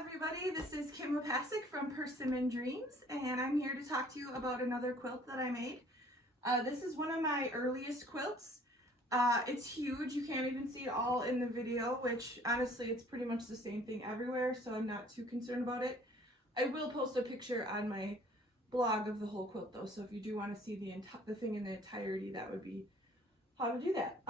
everybody, this is Kim Lapacek from Persimmon Dreams, and I'm here to talk to you about another quilt that I made. This is one of my earliest quilts. It's huge, you can't even see it all in the video, which honestly it's pretty much the same thing everywhere, so I'm not too concerned about it. I will post a picture on my blog of the whole quilt though, so if you do want to see the thing in the entirety, that would be how to do that.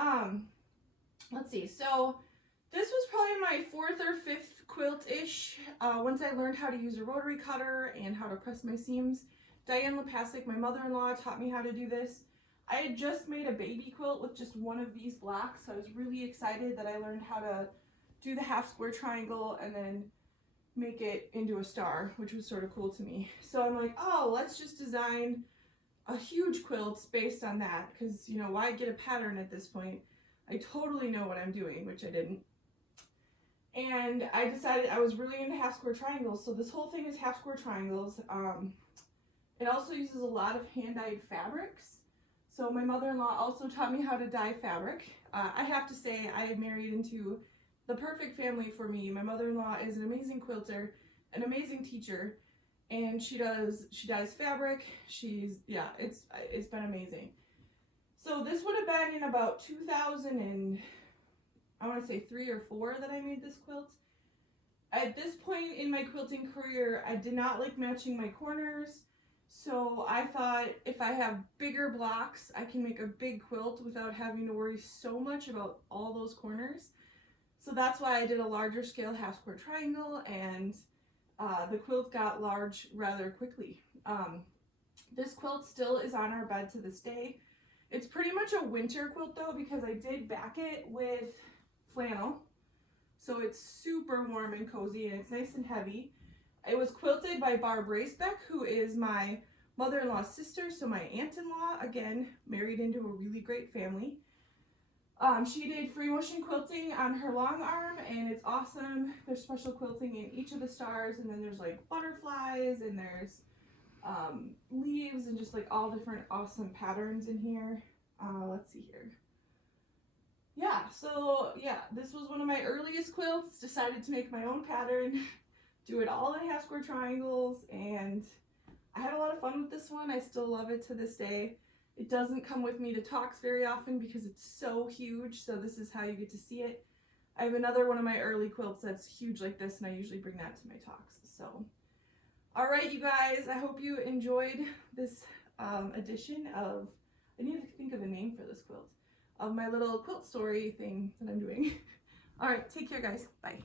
Let's see, so this was probably my fourth or fifth quilt-ish. Once I learned how to use a rotary cutter and how to press my seams. Diane Lapacek, my mother-in-law, taught me how to do this. I had just made a baby quilt with just one of these blocks, so I was really excited that I learned how to do the half square triangle and then make it into a star, which was sort of cool to me. So I'm like, oh, let's just design a huge quilt based on that, because, you know, why get a pattern at this point? I totally know what I'm doing, which I didn't. And I decided I was really into half square triangles, so this whole thing is half square triangles. It also uses a lot of hand-dyed fabrics. So my mother-in-law also taught me how to dye fabric. I have to say I married into the perfect family for me. My mother-in-law is an amazing quilter, an amazing teacher, and she dyes fabric. It's been amazing. So this would have been in about 2003 or 4 that I made this quilt. At this point in my quilting career, I did not like matching my corners, so I thought if I have bigger blocks, I can make a big quilt without having to worry so much about all those corners. So that's why I did a larger scale half square triangle, and the quilt got large rather quickly. This quilt still is on our bed to this day. It's pretty much a winter quilt though, because I did back it with flannel, so it's super warm and cozy and it's nice and heavy. It was quilted by Barb Racebeck, who is my mother-in-law's sister, so my aunt-in-law, again, married into a really great family. She did free motion quilting on her long arm, and it's awesome. There's special quilting in each of the stars, and then there's like butterflies, and there's leaves, and just like all different awesome patterns in here. Let's see here. Yeah, so yeah, this was one of my earliest quilts. Decided to make my own pattern, do it all in half square triangles, and I had a lot of fun with this one. I still love it to this day. It doesn't come with me to talks very often because it's so huge, so this is how you get to see it. I have another one of my early quilts that's huge like this, and I usually bring that to my talks. So, alright you guys, I hope you enjoyed this edition of, I need to think of a name for this quilt, of my little quilt story thing that I'm doing. Alright, take care guys, bye.